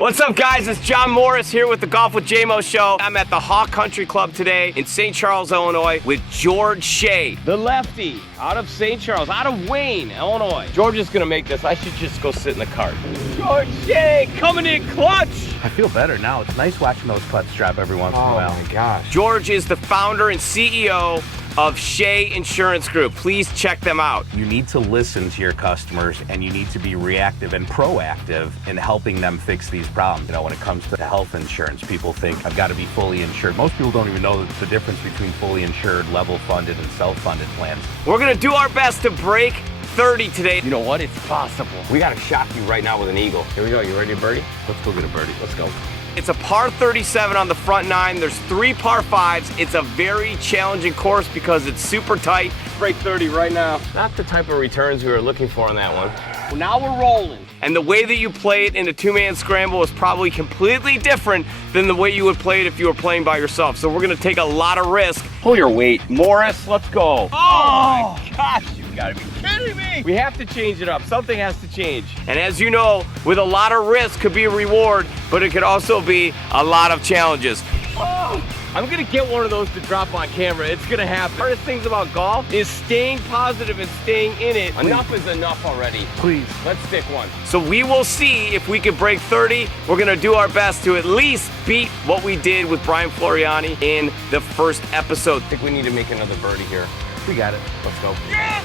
What's up, guys? It's John Morris here with the Golf with JMO Show. I'm at the Hawk Country Club today in St. Charles, Illinois with George Shea, the lefty out of St. Charles, out of Wayne, Illinois. George is gonna make this. I should just go sit in the cart. George Shea coming in clutch. I feel better now. It's nice watching those putts drop every once in a while. Oh my gosh. George is the founder and CEO of Shea Insurance Group. Please check them out. You need to listen to your customers and you need to be reactive and proactive in helping them fix these problems. You know, when it comes to health insurance, people think I've got to be fully insured. Most people don't even know the difference between fully insured, level funded, and self-funded plans. We're gonna do our best to break 30 today. You know what? It's possible. We gotta shock you right now with an eagle. Here we go. You ready to birdie? Let's go get a birdie. Let's go. It's a par 37 on the front nine. There's 3 par 5s. It's a very challenging course because it's super tight. Break 30 right now. Not the type of returns we were looking for on that one. Well, now we're rolling. And the way that you play it in a 2-man scramble is probably completely different than the way you would play it if you were playing by yourself. So we're gonna take a lot of risk. Pull your weight. Morris, let's go. Oh my gosh, you gotta be kidding me. We have to change it up. Something has to change. And as you know, with a lot of risk could be a reward, but it could also be a lot of challenges. Oh, I'm gonna get one of those to drop on camera. It's gonna happen. The hardest things about golf is staying positive and staying in it. Please. Enough is enough already. Please. Let's stick one. So we will see if we can break 30. We're gonna do our best to at least beat what we did with Brian Floriani in the first episode. I think we need to make another birdie here. We got it. Let's go. Yes!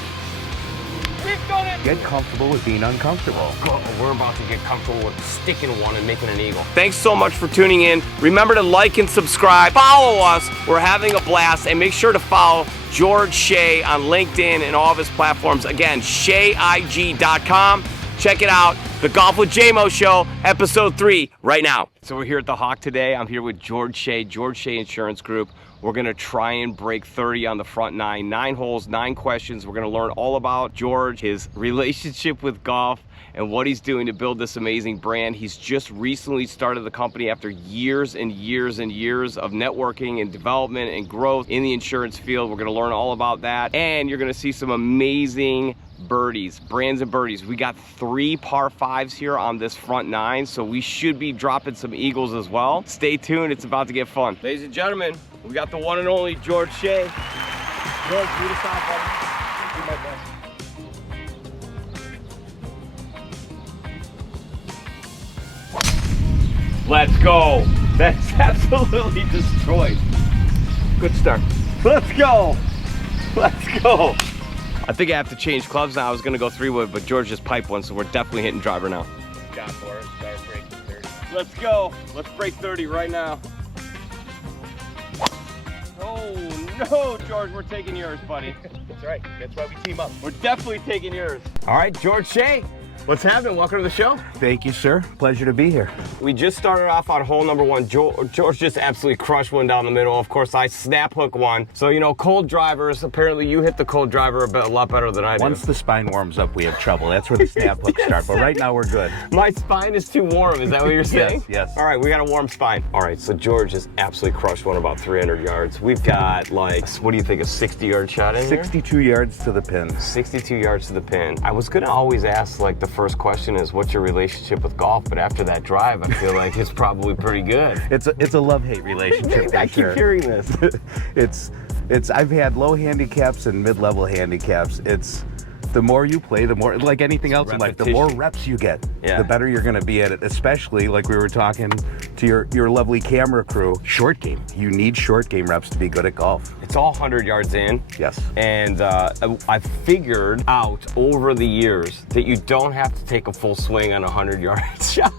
We've done it! Get comfortable with being uncomfortable. We're about to get comfortable with sticking one and making an eagle. Thanks so much for tuning in. Remember to like and subscribe. Follow us. We're having a blast. And make sure to follow George Shea on LinkedIn and all of his platforms. Again, SheaIG.com. Check it out. The Golf with JMO Show, episode 3, right now. So we're here at the Hawk today. I'm here with George Shea, George Shea Insurance Group. We're gonna try and break 30 on the front nine. 9 holes, 9 questions. We're gonna learn all about George, his relationship with golf, and what he's doing to build this amazing brand. He's just recently started the company after years and years and years of networking and development and growth in the insurance field. We're gonna learn all about that. And you're gonna see some amazing birdies, brands and birdies. We got 3 par 5s here on this front nine, so we should be dropping some eagles as well. Stay tuned, it's about to get fun. Ladies and gentlemen, we got the one and only George Shea. George, lead us off, buddy. Do my best. Let's go. That's absolutely destroyed. Good start. Let's go. Let's go. I think I have to change clubs now. I was gonna go 3-wood, but George just piped one, so we're definitely hitting driver now. Got for us. Start breaking 30. Let's go. Let's break 30 right now. Oh no, George, we're taking yours, buddy. That's right. That's why we team up. We're definitely taking yours. All right, George Shea, what's happening? Welcome to the show. Thank you, sir. Pleasure to be here. We just started off on hole number 1. George just absolutely crushed one down the middle. Of course, I snap hook one. So, you know, cold drivers, apparently you hit the cold driver a lot better than I do. Once the spine warms up, we have trouble. That's where the snap hooks start. But right now, we're good. My spine is too warm. Is that what you're saying? Yes, yes. All right, we got a warm spine. All right, so George just absolutely crushed one about 300 yards. We've got, like, what do you think, a 60-yard shot in 62 yards to the pin. 62 yards to the pin. I was gonna always ask, like, the first question is, what's your relationship with golf? But after that drive, I feel like it's probably pretty good. It's a love-hate relationship. I keep hearing this. I've had low handicaps and mid-level handicaps. It's the more you play, the more, like anything else in life, the more reps you get, the better you're gonna be at it, especially like we were talking to your lovely camera crew, short game. You need short game reps to be good at golf. It's all 100 yards in. Yes. And I figured out over the years that you don't have to take a full swing on a 100-yard shot.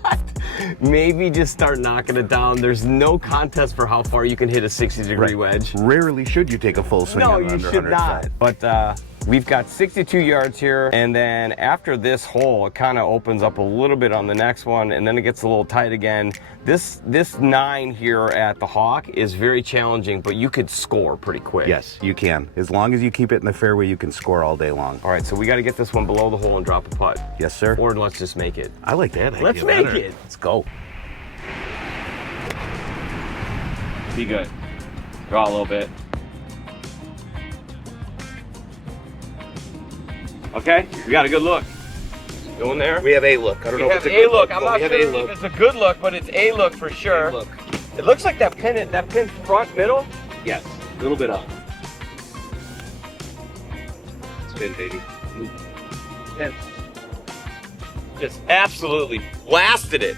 Maybe just start knocking it down. There's no contest for how far you can hit a 60-degree wedge. Rarely should you take a full swing on an under 100 shot. But we've got 62 yards here, and then after this hole, it kind of opens up a little bit on the next one, and then it gets a little tight again. This 9 here at the Hawk is very challenging, but you could score pretty quick. Yes, you can. As long as you keep it in the fairway, you can score all day long. All right, so we got to get this one below the hole and drop a putt. Yes, sir. Or let's just make it. I like that idea. Let's make it. Let's go. Be good. Draw a little bit. Okay, we got a good look. Going there? We have a look. I don't know if it's a a good look. look. I'm not sure if it's a good look, but it's a look for sure. Look. It looks like that pin front middle. Yes. A little bit up. Spin, baby. And just absolutely blasted it.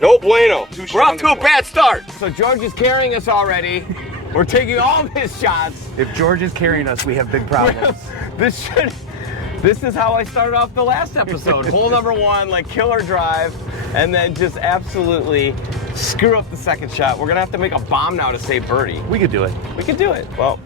No bueno. We're off to a bad start. So George is carrying us already. We're taking all of his shots. If George is carrying us, we have big problems. This is how I started off the last episode. Hole number 1, like killer drive, and then just absolutely screw up the second shot. We're gonna have to make a bomb now to save birdie. We could do it. We could do it. Well,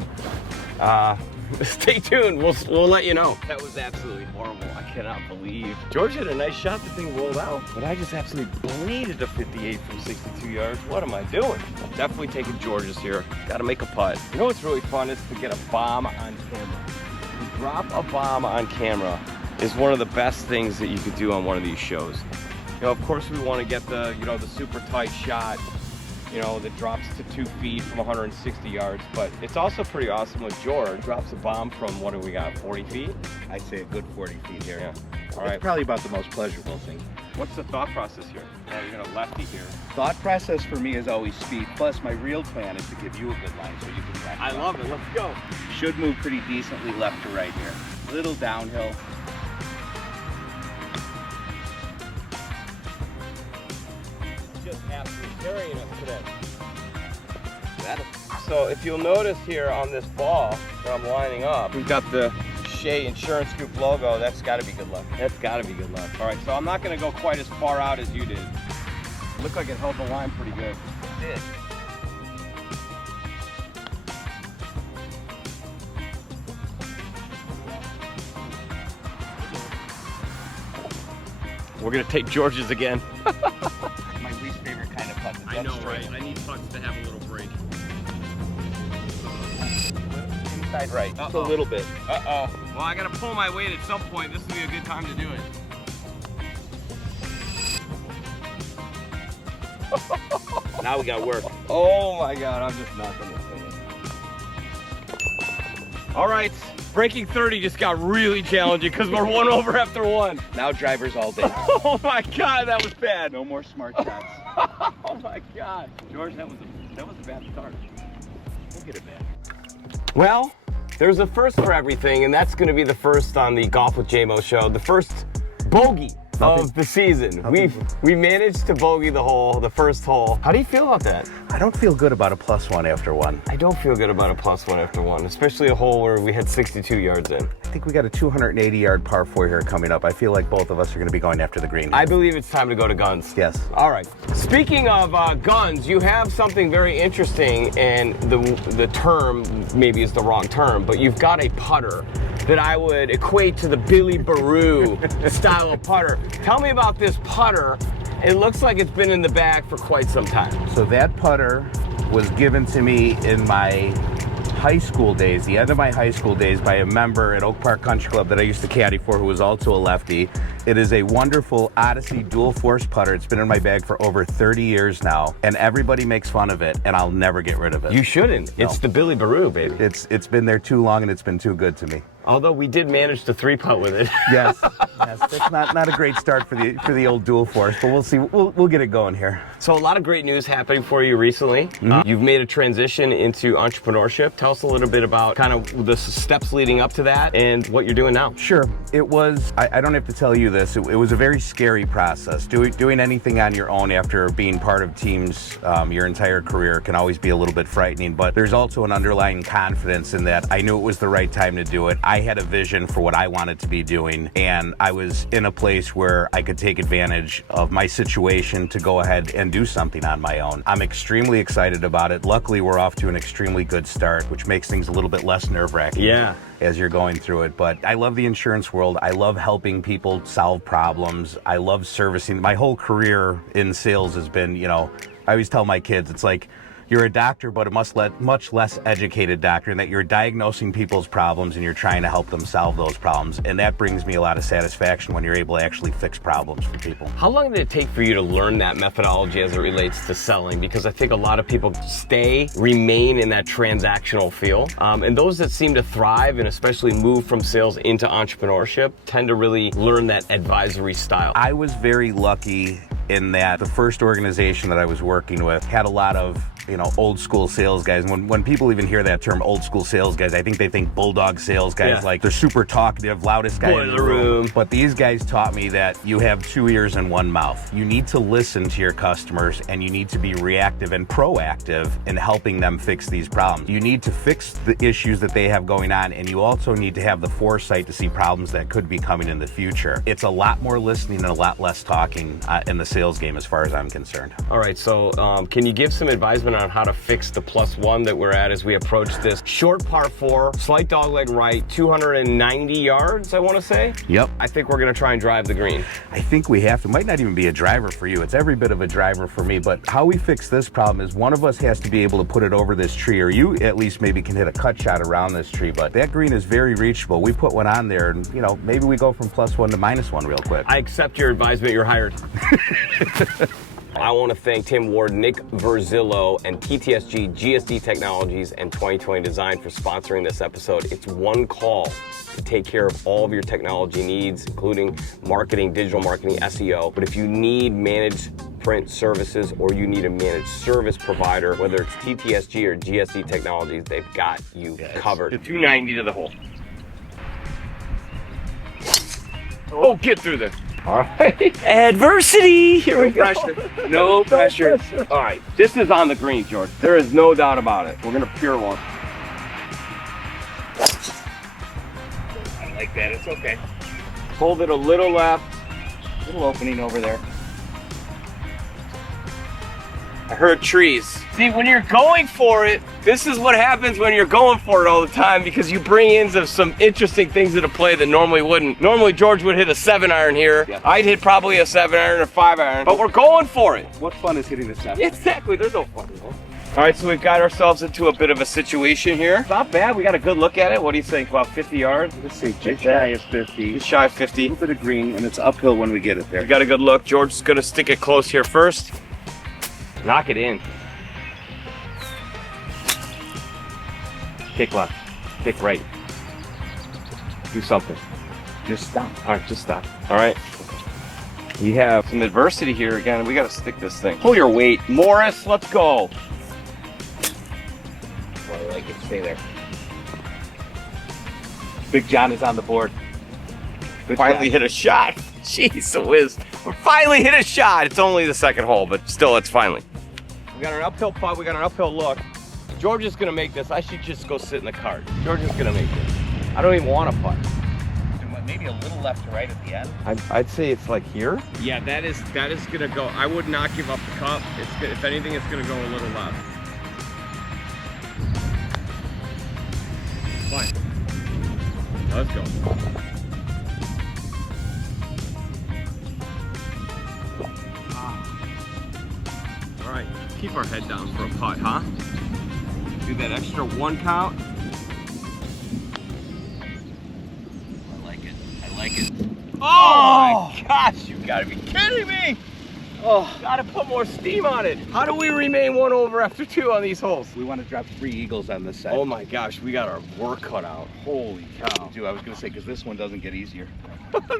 stay tuned. We'll let you know. That was absolutely horrible. I cannot believe. George had a nice shot. The thing rolled out, but I just absolutely bladed a 58 from 62 yards. What am I doing? I'm definitely taking George's here. Got to make a putt. You know what's really fun is to get a bomb on camera. To drop a bomb on camera is one of the best things that you could do on one of these shows. You know, of course, we want to get the the super tight shot, that drops to 2 feet from 160 yards, but it's also pretty awesome when George drops a bomb from, what do we got, 40 feet? I'd say a good 40 feet here. Yeah. All right. It's probably about the most pleasurable thing. What's the thought process here? You're gonna lefty here. Thought process for me is always speed. Plus, my real plan is to give you a good line so you can track. I love it. Let's go. Should move pretty decently left to right here. Little downhill. Just absolutely carrying us today. So if you'll notice here on this ball where I'm lining up, we've got the Shea Insurance Group logo. That's got to be good luck. That's got to be good luck. All right, so I'm not going to go quite as far out as you did. Looked like it held the line pretty good. It did. We're going to take George's again. My least favorite kind of putt. I know, right? I need putts to have a little break. Inside right. Uh-oh. Just a little bit. Uh-oh. Well, I got to pull my weight at some point. This would be a good time to do it. Now we got to work. Oh my God, I'm just knocking this thing. All right, breaking 30 just got really challenging because we're 1 over after 1. Now drivers all day. Oh my God, that was bad. No more smart shots. Oh my God. George, that was a bad start. We'll get it back. Well, there's a first for everything, and that's going to be the first on the Golf with JMO show. The first bogey of the season. We managed to bogey the first hole. How do you feel about that? I don't feel good about a +1 after 1. I don't feel good about a +1 after 1, especially a hole where we had 62 yards in. I think we got a 280-yard par 4 here coming up. I feel like both of us are going to be going after the green. I believe it's time to go to guns. Yes. All right. Speaking of guns, you have something very interesting, and the term maybe is the wrong term, but you've got a putter that I would equate to the Billy Baroo style of putter. Tell me about this putter. It looks like it's been in the bag for quite some time. So that putter was given to me in my high school days, the end of my high school days, by a member at Oak Park Country Club that I used to caddy for, who was also a lefty. It is a wonderful Odyssey dual force putter. It's been in my bag for over 30 years now, and everybody makes fun of it, and I'll never get rid of it. You shouldn't. No. It's the Billy Baroo, baby. It's been there too long, and it's been too good to me. Although we did manage to 3-putt with it. Yes, that's not a great start for the old dual force, but we'll see. We'll get it going here. So a lot of great news happening for you recently. Mm-hmm. You've made a transition into entrepreneurship. Tell us a little bit about kind of the steps leading up to that and what you're doing now. Sure. It was, I don't have to tell you this, it was a very scary process. Doing anything on your own after being part of teams your entire career can always be a little bit frightening, but there's also an underlying confidence in that I knew it was the right time to do it. I had a vision for what I wanted to be doing, and I was in a place where I could take advantage of my situation to go ahead and do something on my own. I'm extremely excited about it. Luckily, we're off to an extremely good start, which makes things a little bit less nerve-wracking as you're going through it. But I love the insurance world. I love helping people solve problems. I love servicing. My whole career in sales has been, I always tell my kids, it's like you're a doctor, but a much less educated doctor, and that you're diagnosing people's problems and you're trying to help them solve those problems. And that brings me a lot of satisfaction when you're able to actually fix problems for people. How long did it take for you to learn that methodology as it relates to selling? Because I think a lot of people remain in that transactional feel. And those that seem to thrive and especially move from sales into entrepreneurship tend to really learn that advisory style. I was very lucky in that the first organization that I was working with had a lot of, old school sales guys. And when people even hear that term, old school sales guys, I think they think bulldog sales guys, like they're super talkative, loudest guy in the room. But these guys taught me that you have 2 ears and 1 mouth. You need to listen to your customers, and you need to be reactive and proactive in helping them fix these problems. You need to fix the issues that they have going on, and you also need to have the foresight to see problems that could be coming in the future. It's a lot more listening and a lot less talking in the sales game as far as I'm concerned. All right, so can you give some advisement on how to fix the +1 that we're at as we approach this short par 4, slight dogleg right, 290 yards, I want to say? Yep. I think we're going to try and drive the green. I think we have to. It might not even be a driver for you. It's every bit of a driver for me. But how we fix this problem is one of us has to be able to put it over this tree, or you at least maybe can hit a cut shot around this tree. But that green is very reachable. We put one on there, and maybe we go from +1 to -1 real quick. I accept your advisement. You're hired. I want to thank Tim Ward, Nick Verzillo, and TTSG GSD Technologies and 2020 Design for sponsoring this episode. It's one call to take care of all of your technology needs, including marketing, digital marketing, SEO. But if you need managed print services or you need a managed service provider, whether it's TTSG or GSD Technologies, they've got you covered. 290 to the hole. Oh, get through this. All right. Adversity. Here we go. No pressure. All right. This is on the green, George. There is no doubt about it. We're going to pure one. I like that. It's okay. Hold it a little left. Little opening over there. I heard trees. See, when you're going for it, this is what happens when you're going for it all the time, because you bring in some interesting things into play that normally wouldn't. Normally, George would hit a 7-iron here. Yeah. I'd hit probably a 7-iron or 5-iron, but we're going for it. What fun is hitting the 7? Exactly, there's no fun. All right, so we've got ourselves into a bit of a situation here. Not bad, we got a good look at it. What do you think, about 50 yards? Let's see, just shy of 50. Just shy of 50. A little bit of green, and it's uphill when we get it there. We got a good look. George is gonna stick it close here first. Knock it in. Kick left. Kick right. Do something. Just stop. All right, just stop. All right. You have some adversity here again. We got to stick this thing. Pull your weight. Morris, let's go. Oh, I like it. Stay there. Big John is on the board. Good finally hit a shot. Jeez, a whiz. We finally hit a shot. It's only the second hole, but still, it's finally. We got an uphill putt. We got an uphill look. George is going to make this. I should just go sit in the cart. George is going to make this. I don't even want to putt. Maybe a little left to right at the end. I'd say it's like here. Yeah, that is going to go. I would not give up the cup. If anything, it's going to go a little left. Fine. Let's go. All right, keep our head down for a putt, huh? Do that extra 1 count. I like it. Oh my gosh, you gotta be kidding me! Oh, gotta put more steam on it. How do we remain 1 over after 2 on these holes? We want to drop 3 eagles on this side. Oh my gosh, we got our work cut out. Holy cow. I was gonna say, because this one doesn't get easier.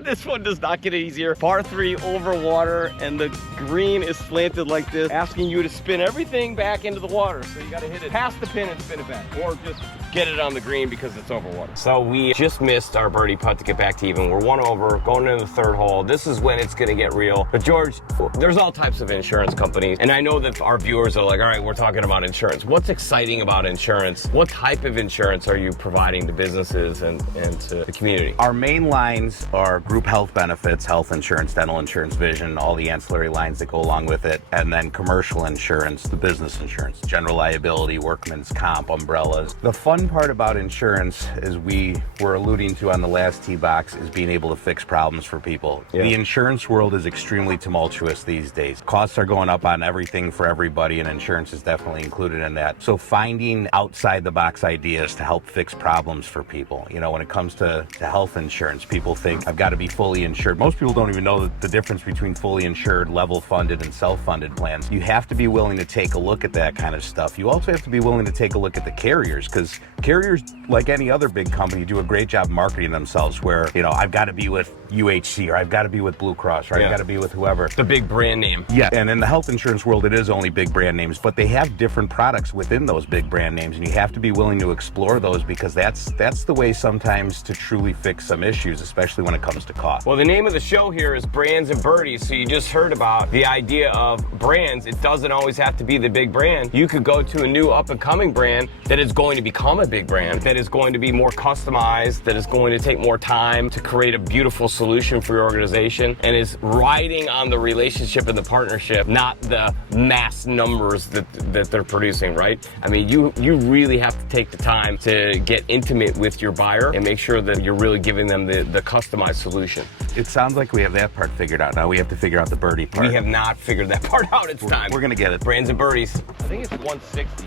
This one does not get easier. Par 3 over water, and the green is slanted like this, asking you to spin everything back into the water. So you gotta hit it past the pin and spin it back, or just get it on the green because it's over water. So we just missed our birdie putt to get back to even. We're 1 over, going into the 3rd hole. This is when it's gonna get real. But George, there's all types of insurance companies, and I know that our viewers are like, all right, we're talking about insurance. What's exciting about insurance? What type of insurance are you providing to businesses and to the community? Our main lines are group health benefits, health insurance, dental insurance, vision, all the ancillary lines that go along with it, and then commercial insurance, the business insurance, general liability, workman's comp, umbrellas. The fun part about insurance, as we were alluding to on the last tee box, is being able to fix problems for people. Yeah. The insurance world is extremely tumultuous these these days. Costs are going up on everything for everybody, and insurance is definitely included in that. So finding outside the box ideas to help fix problems for people. You know, when it comes to health insurance, people think I've got to be fully insured. Most people don't even know the difference between fully insured, level funded, and self-funded plans. You have to be willing to take a look at that kind of stuff. You also have to be willing to take a look at the carriers, because carriers, like any other big company, do a great job marketing themselves where, you know, I've got to be with UHC, or I've got to be with Blue Cross, or I've got to be with whoever. The big brand name. Yeah, and in the health insurance world, it is only big brand names, but they have different products within those big brand names, and you have to be willing to explore those, because that's the way sometimes to truly fix some issues, especially when it comes to cost. Well, the name of the show here is Brands and Birdies, so you just heard about the idea of brands. It doesn't always have to be the big brand. You could go to a new up-and-coming brand that is going to become a big brand, that is going to be more customized, that is going to take more time to create a beautiful solution for your organization, and is riding on the relationship and the partnership, not the mass numbers that they're producing, right? I mean, you really have to take the time to get intimate with your buyer and make sure that you're really giving them the customized solution. It sounds like we have that part figured out. Now we have to figure out the birdie part. We have not figured that part out. It's time. We're gonna get it. Brands and Birdies. I think it's 160.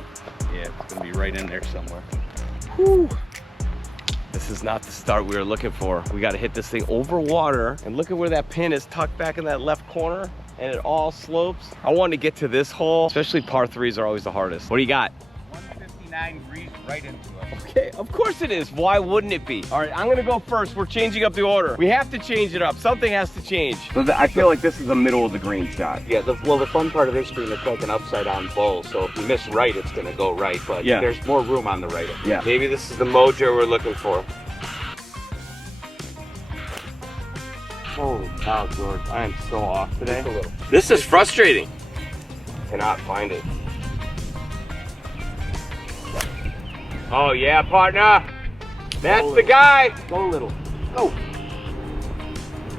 Yeah, it's gonna be right in there somewhere. Whew. This is not the start we were looking for. We got to hit this thing over water, and look at where that pin is tucked back in that left corner, and it all slopes. I want to get to this hole, especially par threes are always the hardest. What do you got? 159 degrees right into it. Okay, of course it is. Why wouldn't it be? All right, I'm gonna go first. We're changing up the order. We have to change it up. Something has to change. So I feel like this is the middle of the green shot. Yeah, well, the fun part of this green, it's like an upside-down bowl, so if you miss right, it's gonna go right, but there's more room on the right. Yeah. Maybe this is the mojo we're looking for. Holy cow, George. I am so off today. Just a little. This is frustrating. Cannot find it. Oh yeah, partner. That's the guy. Go a little. Go.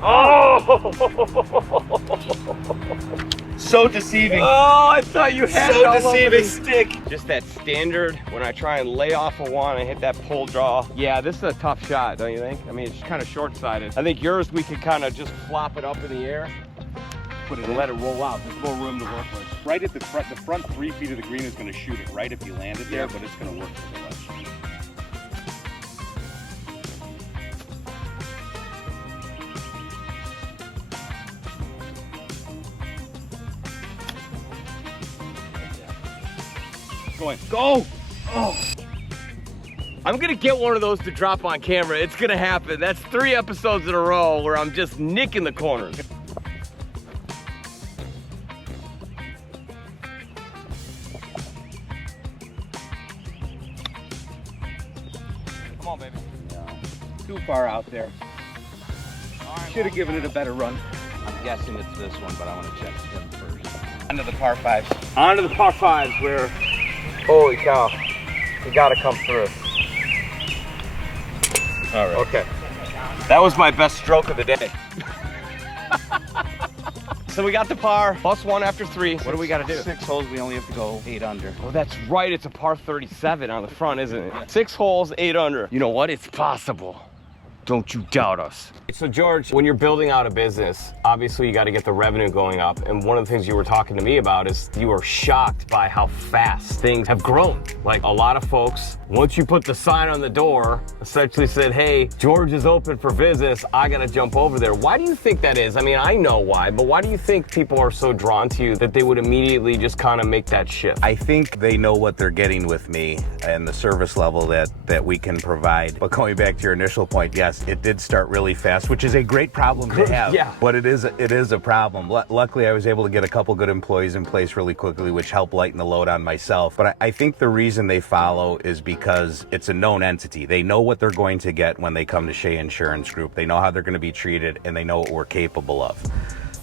Oh! So deceiving. Oh, I thought you had So it all over deceiving. the stick. Just that standard, when I try and lay off a one and hit that pull draw. Yeah, this is a tough shot, don't you think? I mean, it's kind of short-sighted. I think yours, we could kind of just flop it up in the air. Put it And in. let it roll out. There's more room to work with. Right at the front 3 feet of the green is gonna shoot it right if you land it there, but it's gonna work for the left. Going. Go! Oh. I'm gonna get one of those to drop on camera. It's gonna happen. That's 3 episodes in a row where I'm just nicking the corners. Come on, baby. No. Too far out there. Should have given it a better run. I'm guessing it's this one, but I want to check him first. Onto the par 5s. On to the par 5s where, holy cow, you gotta come through. All right. Okay. That was my best stroke of the day. So we got the par, +1 after 3. What do we gotta do? 6 holes, we only have to go 8 under. Oh, that's right. It's a par 37 on the front, isn't it? 6 holes, 8 under. You know what? It's possible. Don't you doubt us. So George, when you're building out a business, obviously you got to get the revenue going up. And one of the things you were talking to me about is you were shocked by how fast things have grown. Like a lot of folks, once you put the sign on the door, essentially said, hey, George is open for business. I got to jump over there. Why do you think that is? I mean, I know why, but why do you think people are so drawn to you that they would immediately just kind of make that shift? I think they know what they're getting with me and the service level that we can provide. But going back to your initial point, yes, it did start really fast, which is a great problem to have. Yeah. But it is a problem. Luckily, I was able to get a couple good employees in place really quickly, which helped lighten the load on myself. But I think the reason they follow is because it's a known entity. They know what they're going to get when they come to Shea Insurance Group. They know how they're going to be treated, and they know what we're capable of.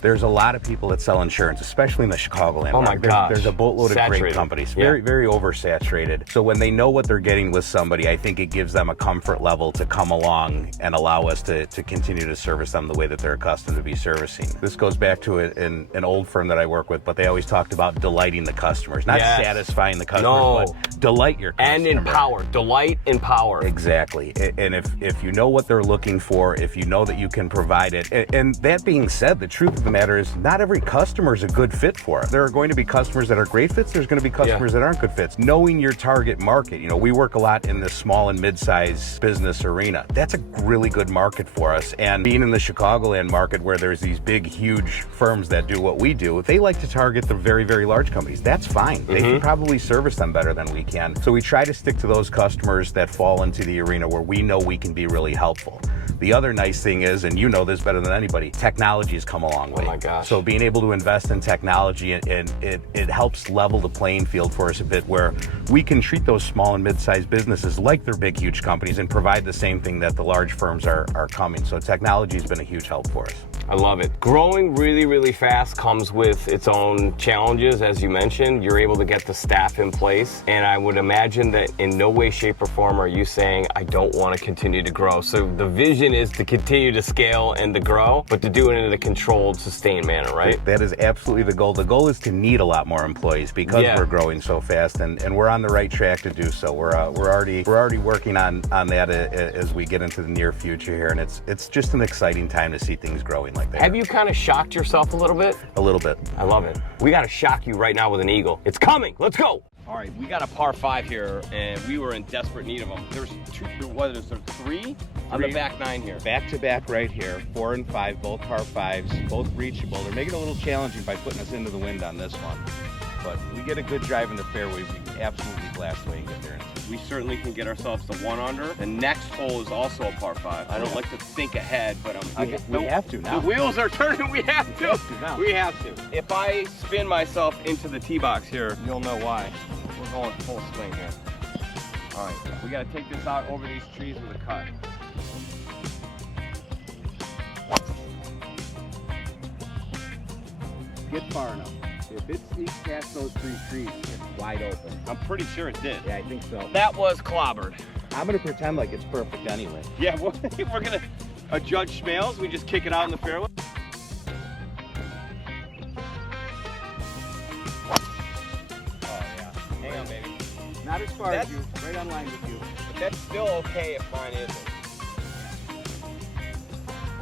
There's a lot of people that sell insurance, especially in the Chicagoland Oh my market. gosh. There's a boatload of great Saturated. companies, Yeah. very, very oversaturated. So when they know what they're getting with somebody, I think it gives them a comfort level to come along and allow us to continue to service them the way that they're accustomed to be servicing. This goes back to an old firm that I work with, but they always talked about delighting the customers, not Yes. satisfying the customers, No. but delight your customer. And empower, delight, empower. Exactly. And if you know what they're looking for, if you know that you can provide it, and that being said, the truth of the matter is not every customer is a good fit for it. There are going to be customers that are great fits. There's going to be customers that aren't good fits. Knowing your target market, you know, we work a lot in the small and mid-size business arena. That's a really good market for us. And being in the Chicagoland market where there's these big, huge firms that do what we do, they like to target the very, very large companies. That's fine. They can probably service them better than we can. So we try to stick to those customers that fall into the arena where we know we can be really helpful. The other nice thing is, and you know this better than anybody, technology has come a long way. Oh my gosh. So being able to invest in technology, and it helps level the playing field for us a bit, where we can treat those small and mid-sized businesses like they're big, huge companies and provide the same thing that the large firms are coming. So technology has been a huge help for us. I love it. Growing really, really fast comes with its own challenges. As you mentioned, you're able to get the staff in place. And I would imagine that in no way, shape, or form are you saying, I don't want to continue to grow. So the vision is to continue to scale and to grow, but to do it in a controlled, sustained manner, right? That is absolutely the goal. The goal is to need a lot more employees because we're growing so fast, and we're on the right track to do so. We're already working on that as we get into the near future here, and it's just an exciting time to see things growing like that. Have you kind of shocked yourself a little bit? A little bit. I love it. We got to shock you right now with an eagle. It's coming. Let's go. All right, we got a par 5 here, and we were in desperate need of them. There's three on the back 9 here. Back to back right here, 4 and 5, both par 5s, both reachable. They're making it a little challenging by putting us into the wind on this one. But we get a good drive in the fairway, we can absolutely blast away and get there. We certainly can get ourselves to 1 under. The next hole is also a par 5. I don't like to think ahead, but we have to now. The wheels are turning. We have to. We have to. If I spin myself into the tee box here, you'll know why. We're going full swing here. All right, we got to take this out over these trees with a cut. Get far enough. If it sneaks past those 3 trees, it's wide open. I'm pretty sure it did. Yeah, I think so. That was clobbered. I'm going to pretend like it's perfect anyway. Yeah, we're going to judge Schmales. We just kick it out in the fairway. Oh, yeah. Hang on, baby. Not as far as you. Right on line with you. But that's still okay if mine isn't.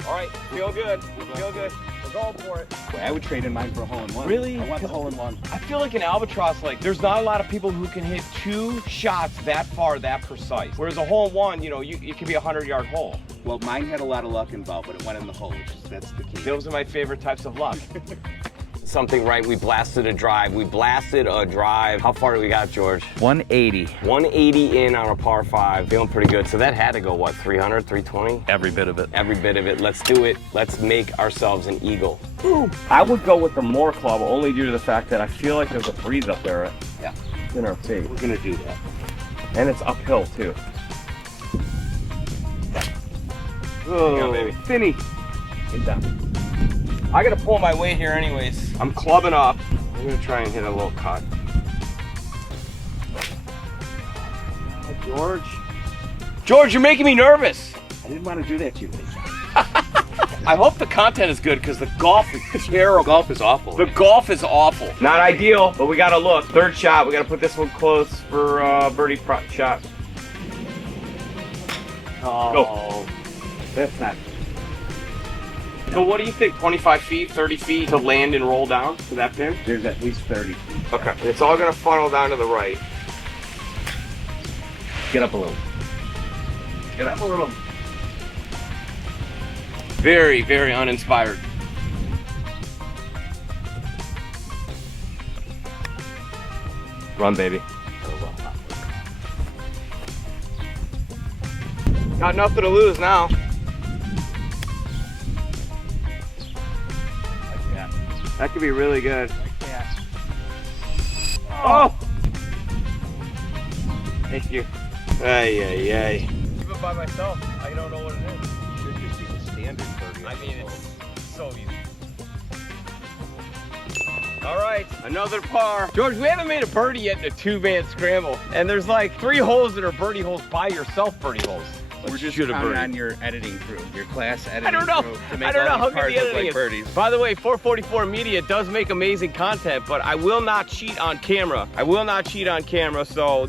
All right, feel good. Feel good. We're going for it. I would trade in mine for a hole-in-one. Really? I want the hole-in-one. I feel like an albatross, like there's not a lot of people who can hit 2 shots that far, that precise. Whereas a hole-in-one, you know, it can be a 100-yard hole. Well, mine had a lot of luck involved, but it went in the hole, that's the key. Those are my favorite types of luck. Something right, we blasted a drive. We blasted a drive. How far do we got, George? 180. 180 in on a par 5. Feeling pretty good. So that had to go, what, 300, 320? Every bit of it. Every bit of it. Let's do it. Let's make ourselves an eagle. Ooh. I would go with the more club only due to the fact that I feel like there's a breeze up there. Yeah. In our face. We're going to do that. And it's uphill, too. Oh, Hang on, baby. Finny. Get down. I gotta pull my weight here anyways. I'm clubbing up. I'm gonna try and hit a little cut. Oh, George. George, you're making me nervous. I didn't want to do that to you. I hope the content is good because the golf is terrible. The golf is awful. The golf is awful. Not ideal, but we gotta look. 3rd shot, we gotta put this one close for birdie shot. Oh, go. That's not. So what do you think, 25 feet, 30 feet to land and roll down to that pin? There's at least 30 feet. Okay, and it's all gonna funnel down to the right. Get up a little. Get up a little. Very, very uninspired. Run, baby. Got nothing to lose now. That could be really good. Like that. Oh! Thank you. Ay, ay, ay. Keep it by myself. I don't know what it is. Should just be the standard 30. I mean, it's so easy. All right, another par. George, we haven't made a birdie yet in a 2-man scramble. And there's like 3 holes that are birdie holes by yourself birdie holes. We're just counting on your editing crew, your class editing I don't know. crew to make I don't know all how these good cars the look editing like is. birdies. By the way, 444 Media does make amazing content, but I will not cheat on camera. I will not cheat on camera, so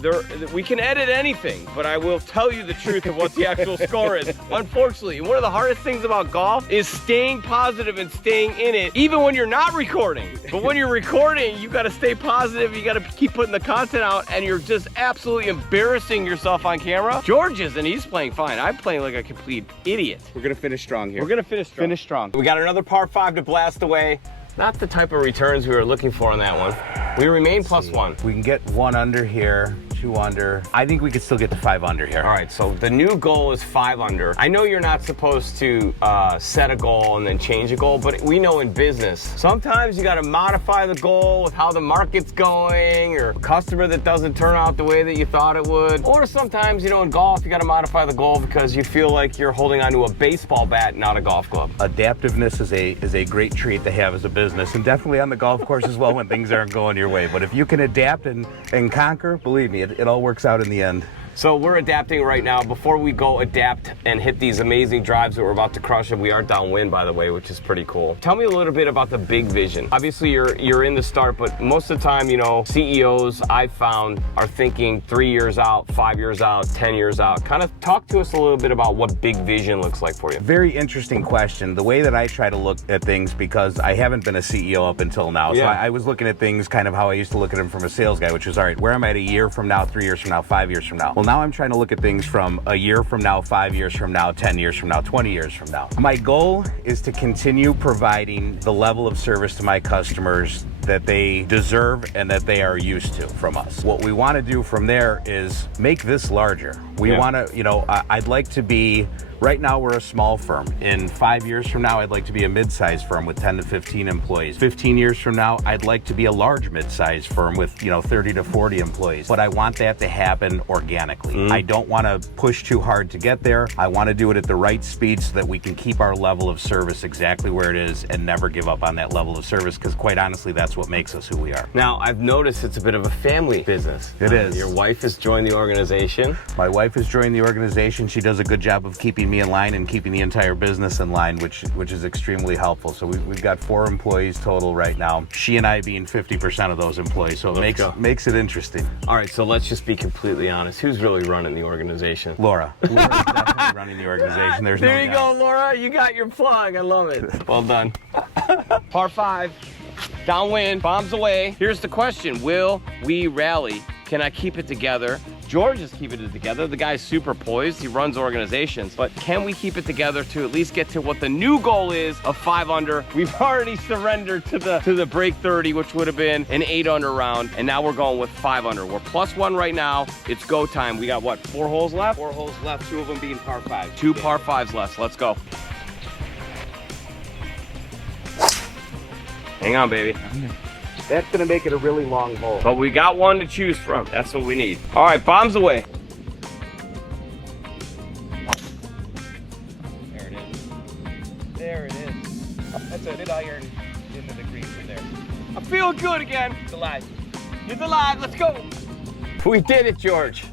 we can edit anything, but I will tell you the truth of what the actual score is. Unfortunately, one of the hardest things about golf is staying positive and staying in it, even when you're not recording. But when you're recording, you gotta stay positive, you gotta keep putting the content out, and you're just absolutely embarrassing yourself on camera. George isn't, he's playing fine. I'm playing like a complete idiot. We're gonna finish strong here. We're gonna finish strong. Finish strong. We got another par 5 to blast away. Not the type of returns we were looking for on that one. We remain +1. We can get 1 under here, 2 under. I think we could still get to 5 under here. All right, so the new goal is 5 under. I know you're not supposed to set a goal and then change a goal, but we know in business, sometimes you gotta modify the goal with how the market's going, or a customer that doesn't turn out the way that you thought it would. Or sometimes, you know, in golf, you gotta modify the goal because you feel like you're holding onto a baseball bat, not a golf club. Adaptiveness is a great trait to have as a business, and definitely on the golf course as well when things aren't going your way. But if you can adapt and conquer, believe me, it all works out in the end. So we're adapting right now. Before we go adapt and hit these amazing drives that we're about to crush, and we are downwind, by the way, which is pretty cool. Tell me a little bit about the big vision. Obviously, you're in the start, but most of the time, you know, CEOs I've found are thinking 3 years out, 5 years out, 10 years out. Kind of talk to us a little bit about what big vision looks like for you. Very interesting question. The way that I try to look at things, because I haven't been a CEO up until now, so I was looking at things kind of how I used to look at them from a sales guy, which is, all right, where am I at a year from now, 3 years from now, 5 years from now? Well, now I'm trying to look at things from a year from now, 5 years from now, 10 years from now, 20 years from now. My goal is to continue providing the level of service to my customers that they deserve and that they are used to from us. What we want to do from there is make this larger. We want to, you know, I'd like to be, right now we're a small firm. In 5 years from now, I'd like to be a mid-sized firm with 10 to 15 employees. 15 years from now, I'd like to be a large mid-sized firm with, you know, 30 to 40 employees. But I want that to happen organically. I don't want to push too hard to get there. I want to do it at the right speed so that we can keep our level of service exactly where it is and never give up on that level of service, because quite honestly, that's what makes us who we are. Now, I've noticed it's a bit of a family business. It is. Your wife has joined the organization. My wife has joined the organization. She does a good job of keeping me in line and keeping the entire business in line, which is extremely helpful. So we've got 4 employees total right now. She and I being 50% of those employees, so it makes it interesting. All right, so let's just be completely honest. Who's really running the organization? Laura. Laura's definitely running the organization. There's there you go, Laura. You got your plug. I love it. Well done. Par 5, downwind, bombs away. Here's the question: will we rally? Can I keep it together? George is keeping it together. The guy's super poised. He runs organizations. But can we keep it together to at least get to what the new goal is of 5 under? We've already surrendered to the break 30, which would have been an 8 under round. And now we're going with 5 under. We're +1 right now. It's go time. We got what, 4 holes left? 4 holes left, 2 of them being par 5. 2 par 5s left. Let's go. Hang on, baby. That's gonna make it a really long hole. But we got 1 to choose from. That's what we need. All right, bombs away. There it is. There it is. That's a mid iron into the green from there. I'm feeling good again. It's alive. It's alive. Let's go. We did it, George.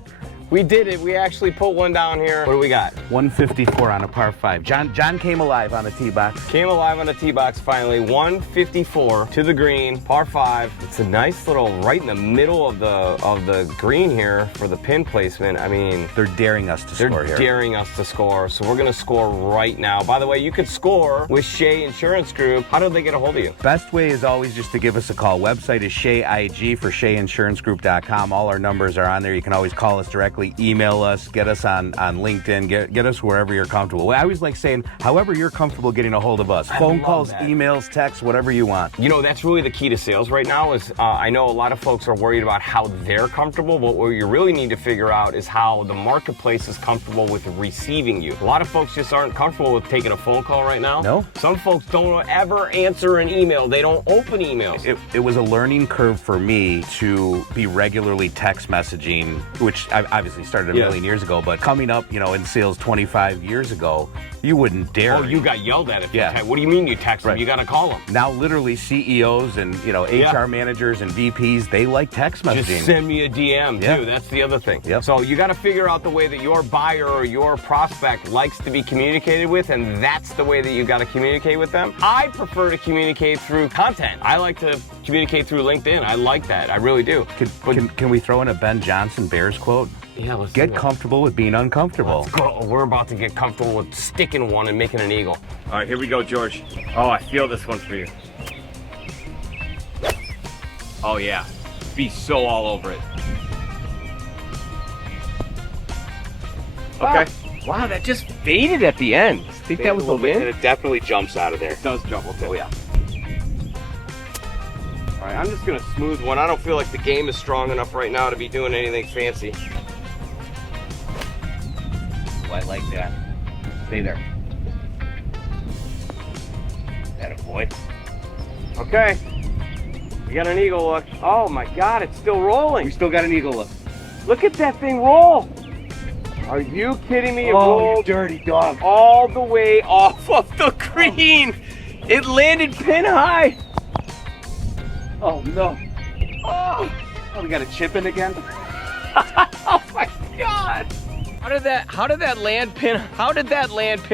We did it. We actually put 1 down here. What do we got? 154 on a par 5. John came alive on a tee box. Came alive on the tee box finally. 154 to the green, par 5. It's a nice little right in the middle of the green here for the pin placement. I mean, they're daring us to score here. They're daring us to score. So we're gonna score right now. By the way, you could score with Shea Insurance Group. How do they get a hold of you? Best way is always just to give us a call. Website is Shea IG for SheaInsuranceGroup.com. All our numbers are on there. You can always call us directly. Email us, get us on LinkedIn, get us wherever you're comfortable. I always like saying, however you're comfortable getting a hold of us. Phone calls, emails, texts, whatever you want. You know, that's really the key to sales right now is I know a lot of folks are worried about how they're comfortable, but what you really need to figure out is how the marketplace is comfortable with receiving you. A lot of folks just aren't comfortable with taking a phone call right now. No. Some folks don't ever answer an email. They don't open emails. It was a learning curve for me to be regularly text messaging, which obviously obviously started a million years ago, but coming up, you know, in sales 25 years ago, you wouldn't dare. Oh, you got yelled at if you text. What do you mean you text them? You got to call them. Now, literally, CEOs and, you know, HR managers and VPs, they like text messaging. Just send me a DM, too. That's the other thing. So you got to figure out the way that your buyer or your prospect likes to be communicated with, and that's the way that you got to communicate with them. I prefer to communicate through content. I like to communicate through LinkedIn. I like that. I really do. Can we throw in a Ben Johnson Bears quote? Yeah, let's get comfortable with being uncomfortable. Let's go. We're about to get comfortable with sticking one and making an eagle. All right, here we go, George. Oh, I feel this one for you. Oh, yeah. Be so all over it. Okay. Wow, that just faded at the end. I think that was the wind. And it definitely jumps out of there. It does jump. Oh, yeah. All right, I'm just going to smooth one. I don't feel like the game is strong enough right now to be doing anything fancy. I like that. Stay there. That a boy. Okay. We got an eagle look. Oh my God, it's still rolling. We still got an eagle look. Look at that thing roll. Are you kidding me? It rolled dirty dog. all the way off of the green. It landed pin high. Oh no. Oh, we got a chip in again. Oh my God. How did that land pin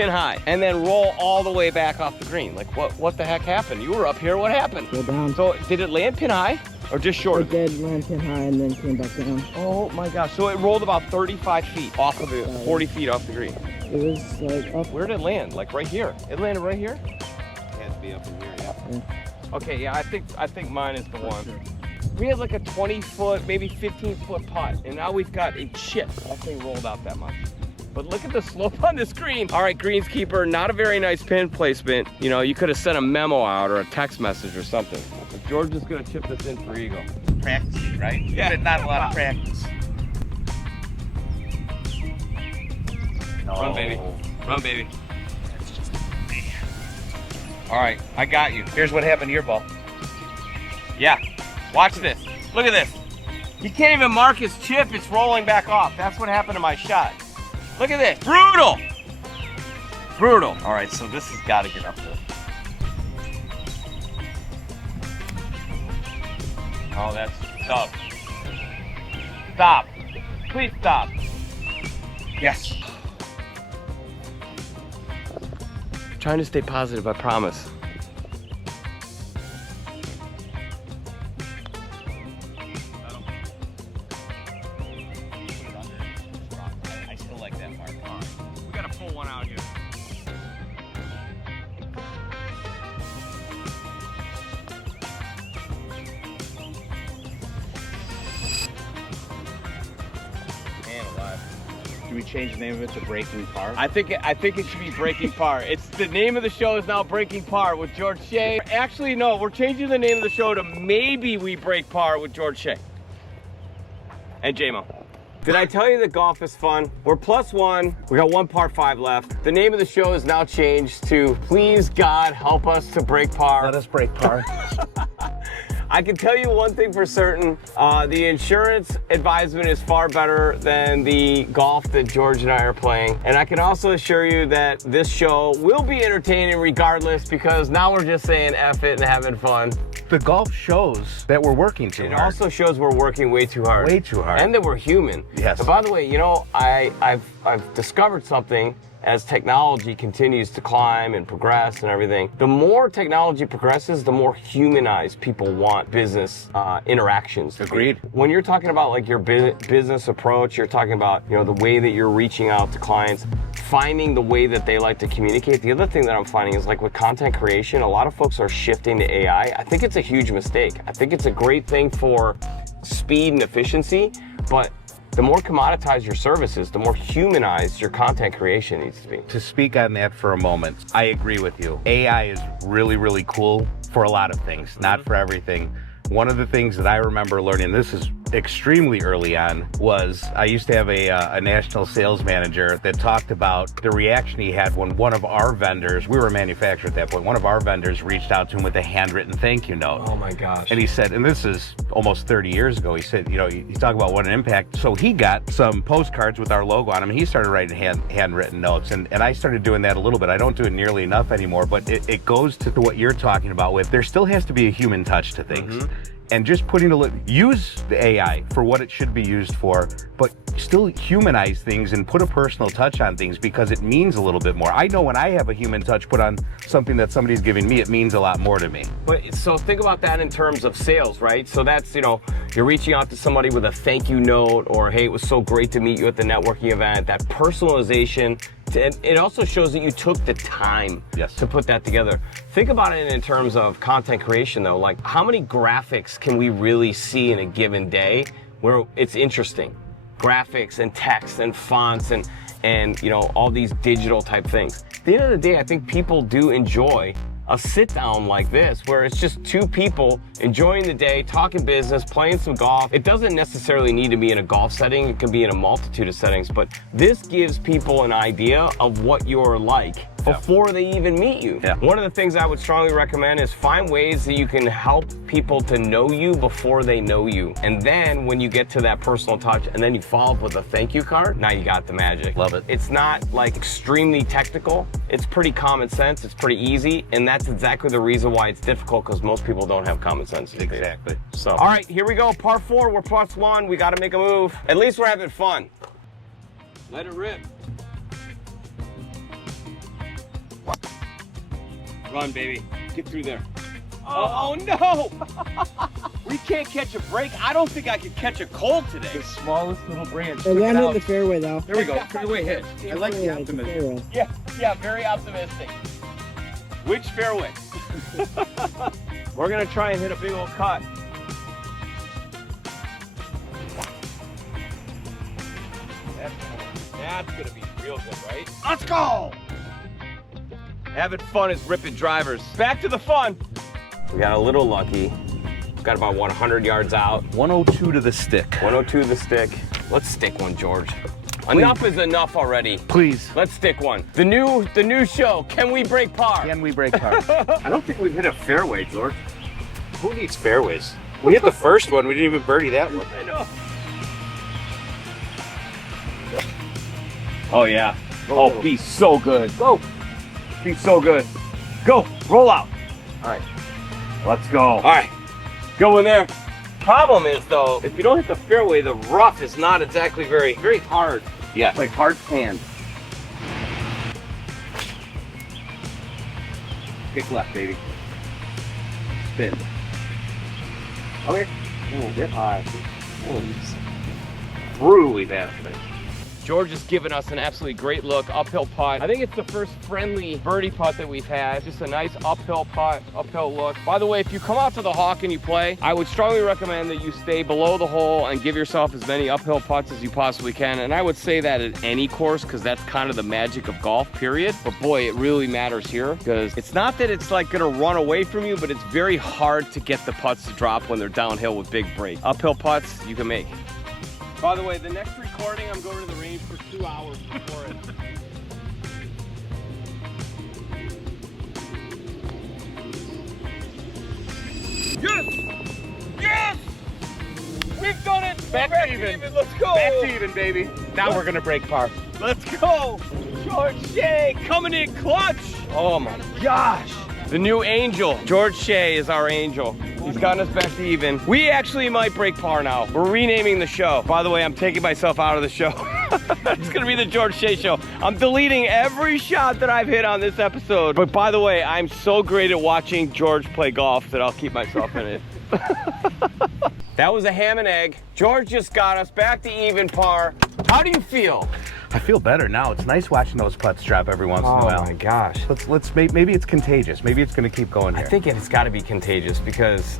high and then roll all the way back off the green? Like what the heck happened? You were up here, what happened? Go down. So did it land pin high or just short? It did land pin high and then came back down. Oh my gosh, so it rolled about 35 feet off of the 40 feet off the green. It was like up. Where did it land? Like right here? It landed right here? It had to be up in here, Yeah. Okay, yeah, I think mine is the one. We had like a 20-foot, maybe 15-foot putt, and now we've got a chip. That thing rolled out that much. But look at the slope on this green. All right, greenskeeper, not a very nice pin placement. You know, you could have sent a memo out or a text message or something. But George is gonna chip this in for eagle. Practicing, right? Yeah. Not a lot of practice. Run, baby. Run, baby. All right, I got you. Here's what happened to your ball. Yeah, watch this. Look at this. He can't even mark his chip. It's rolling back off. That's what happened to my shot. Look at this. Brutal. Brutal. All right, so this has got to get up there. Oh, that's tough. Stop. Please stop. Yes. Trying to stay positive, I promise. I still like that mark. All right. We got to pull one out here. Should we change the name of it to Breaking Par? I think it should be Breaking Par. It's the name of the show is now Breaking Par with George Shea. Actually, no, we're changing the name of the show to Maybe We Break Par with George Shea and JMO. Did I tell you that golf is fun? We're +1. We got one par 5 left. The name of the show is now changed to Please God Help Us to Break Par. Let us break par. I can tell you one thing for certain, the insurance advisement is far better than the golf that George and I are playing. And I can also assure you that this show will be entertaining regardless, because now we're just saying F it and having fun. The golf shows that we're working too hard. It also shows we're working way too hard. Way too hard. And that we're human. Yes. And by the way, you know, I've discovered something. As technology continues to climb and progress and everything, the more technology progresses, the more humanized people want business interactions. Agreed. When you're talking about like your business approach, you're talking about, you know, the way that you're reaching out to clients, finding the way that they like to communicate. The other thing that I'm finding is like with content creation, a lot of folks are shifting to AI. I think it's a huge mistake. I think it's a great thing for speed and efficiency, but the more commoditized your service is, the more humanized your content creation needs to be. To speak on that for a moment, I agree with you. AI is really, really cool for a lot of things, not for everything. One of the things that I remember learning, this is extremely early on was I used to have a national sales manager that talked about the reaction he had when one of our vendors, we were a manufacturer at that point, one of our vendors reached out to him with a handwritten thank you note. Oh my gosh. And he said, and this is almost 30 years ago, he said, you know, you talk about what an impact. So he got some postcards with our logo on them, and he started writing handwritten notes. And I started doing that a little bit. I don't do it nearly enough anymore, but it goes to what you're talking about with, there still has to be a human touch to things. And just use the AI for what it should be used for, but still humanize things and put a personal touch on things because it means a little bit more. I know when I have a human touch put on something that somebody's giving me, it means a lot more to me. But so think about that in terms of sales, right? So that's, you know, you're reaching out to somebody with a thank you note, or hey, it was so great to meet you at the networking event. That personalization. It also shows that you took the time to put that together. Think about it in terms of content creation though. Like, how many graphics can we really see in a given day where it's interesting? Graphics and text and fonts and you know, all these digital type things. At the end of the day, I think people do enjoy a sit down like this, where it's just two people enjoying the day, talking business, playing some golf. It doesn't necessarily need to be in a golf setting. It can be in a multitude of settings, but this gives people an idea of what you're like before they even meet you. One of the things I would strongly recommend is find ways that you can help people to know you before they know you. And then when you get to that personal touch and then you follow up with a thank you card, now you got the magic. Love it. It's not like extremely technical. It's pretty common sense. It's pretty easy. And that's exactly the reason why it's difficult, because most people don't have common sense. Exactly. So, all right, here we go. Par 4, we're +1. We got to make a move. At least we're having fun. Let it rip. Run, baby. Get through there. Oh no! We can't catch a break. I don't think I could catch a cold today. The smallest little branch. It landed in the fairway though. There we go. Fairway hit. I like the optimism. Yeah, very optimistic. Which fairway? We're gonna try and hit a big old cut. That's gonna be real good, right? Let's go! Having fun is ripping drivers. Back to the fun. We got a little lucky. Got about 100 yards out. 102 to the stick. 102 to the stick. Let's stick one, George. Enough is enough already. Please. Let's stick one. The new show, Can We Break Par? Can we break par? I don't think we've hit a fairway, George. Who needs fairways? We hit the first one. We didn't even birdie that one. I know. Oh yeah. Oh, be so good. Go. Be so good. Go. Roll out. All right. Let's go. All right. Go in there. Problem is though, if you don't hit the fairway, the rough is not exactly very hard. Yeah. Like hard sand. Kick left, baby. Spin. Okay. Brutally bad finish. George has given us an absolutely great look, uphill putt. I think it's the first friendly birdie putt that we've had. Just a nice uphill putt, uphill look. By the way, if you come out to the Hawk and you play, I would strongly recommend that you stay below the hole and give yourself as many uphill putts as you possibly can. And I would say that at any course, because that's kind of the magic of golf, period. But boy, it really matters here, because it's not that it's like gonna run away from you, but it's very hard to get the putts to drop when they're downhill with big break. Uphill putts, you can make. By the way, the next recording, I'm going to the range for 2 hours before it. Yes! Yes! We've done it! Back to even. Let's go! Back to even, baby. Now we're gonna break par. Let's go! George Shea coming in clutch! Oh my gosh! The new angel. George Shea is our angel. He's gotten us back to even. We actually might break par now. We're renaming the show. By the way, I'm taking myself out of the show. It's gonna be the George Shea Show. I'm deleting every shot that I've hit on this episode. But by the way, I'm so great at watching George play golf that I'll keep myself in it. That was a ham and egg. George just got us back to even par. How do you feel? I feel better now. It's nice watching those putts drop every once in a while. Oh my gosh. Maybe it's contagious. Maybe it's going to keep going here. I think it's got to be contagious because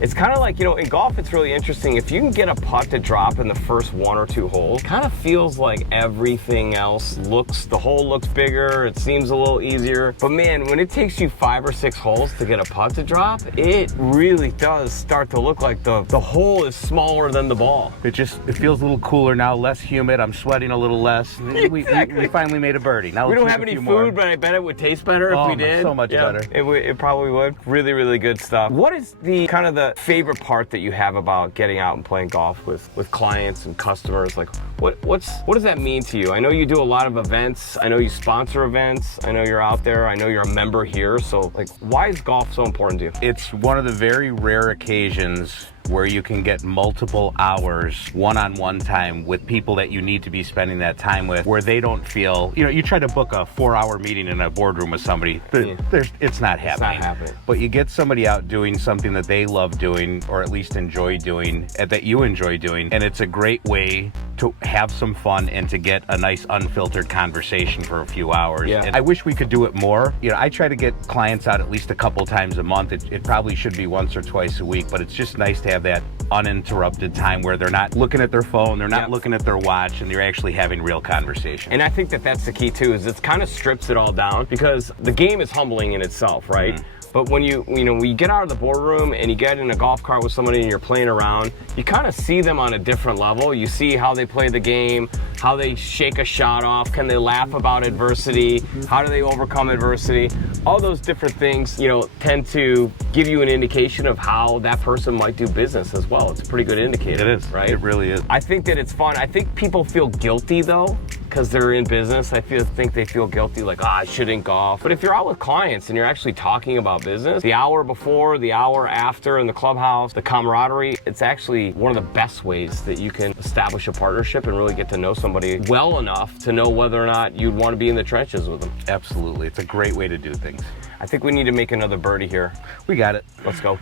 it's kind of like, you know, in golf it's really interesting. If you can get a putt to drop in the first 1 or 2 holes, it kind of feels like everything else the hole looks bigger, it seems a little easier. But man, when it takes you 5 or 6 holes to get a putt to drop, it really does start to look like the hole is smaller than the ball. It feels a little cooler now, less humid. I'm sweating a little less. We finally made a birdie. Now we don't have any food, but I bet it would taste better if we did. So much better. It probably would. Really, really good stuff. What is the kind of the favorite part that you have about getting out and playing golf with clients and customers? Like, what does that mean to you? I know you do a lot of events. I know you sponsor events. I know you're out there. I know you're a member here. So, like, why is golf so important to you? It's one of the very rare occasions where you can get multiple hours one-on-one time with people that you need to be spending that time with, where they don't feel, you know, you try to book a 4-hour meeting in a boardroom with somebody, it's not happening. But you get somebody out doing something that they love doing, or at least enjoy doing, that you enjoy doing, and it's a great way to have some fun and to get a nice unfiltered conversation for a few hours. Yeah. And I wish we could do it more. You know, I try to get clients out at least a couple times a month. It probably should be once or twice a week, but it's just nice to have that uninterrupted time where they're not looking at their phone, they're not looking at their watch, and you're actually having real conversation. And I think that that's the key too, is it kind of strips it all down, because the game is humbling in itself, right? But when you get out of the boardroom and you get in a golf cart with somebody and you're playing around, you kind of see them on a different level. You see how they play the game, how they shake a shot off, can they laugh about adversity, how do they overcome adversity? All those different things, you know, tend to give you an indication of how that person might do business as well. It's a pretty good indicator. It is, right? It really is. I think that it's fun. I think people feel guilty though, because they're in business. I think they feel guilty, like, I shouldn't golf. But if you're out with clients and you're actually talking about business, the hour before, the hour after in the clubhouse, the camaraderie, it's actually one of the best ways that you can establish a partnership and really get to know somebody well enough to know whether or not you'd want to be in the trenches with them. Absolutely. It's a great way to do things. I think we need to make another birdie here. We got it. Let's go.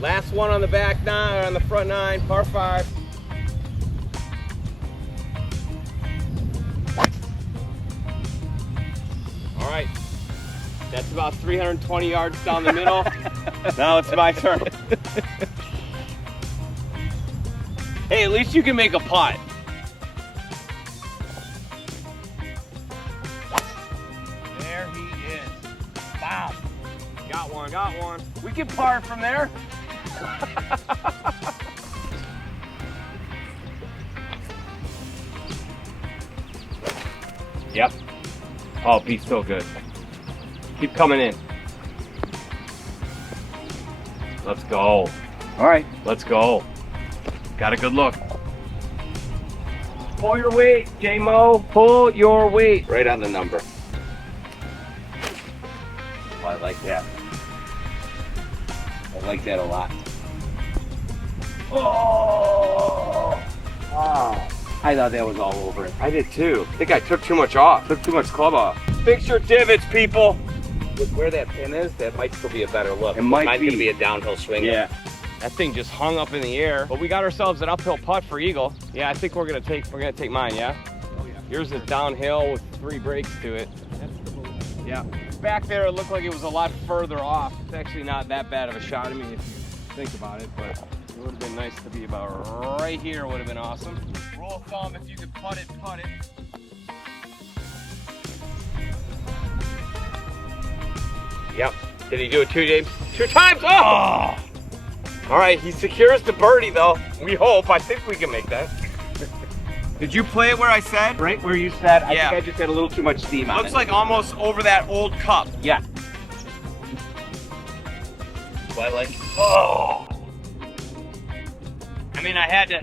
Last one on the back 9, on the front 9, par 5. All right, that's about 320 yards down the middle. Now it's my turn. Hey, at least you can make a putt. There he is. Wow. Got one. We can par from there. Yep. Oh, be so good. Keep coming in. Let's go. All right, let's go. Got a good look. Pull your weight, JMO. Pull your weight. Right on the number. Oh, I like that. I like that a lot. Oh! Wow. I thought that was all over it. I did too. I think I took too much off. Took too much club off. Fix your divots, people. With where that pin is, that might still be a better look. It might be a downhill swing. Yeah. That thing just hung up in the air. But we got ourselves an uphill putt for eagle. Yeah, I think we're gonna take mine, yeah? Oh yeah. Yours is downhill with 3 breaks to it. That's the move. Yeah. Back there it looked like it was a lot further off. It's actually not that bad of a shot. I mean, if you think about it, but it would have been nice to be about right here. Would have been awesome. Rule of thumb, if you could putt it, putt it. Yep. Did he do it 2 games? 2 times? Oh! All right, he secures the birdie though. We hope. I think we can make that. Did you play it where I said? Right where you said. I Yeah. think I just had a little too much steam on it. Looks like almost over that old cup. Yeah. I like. Oh. I mean, I had to.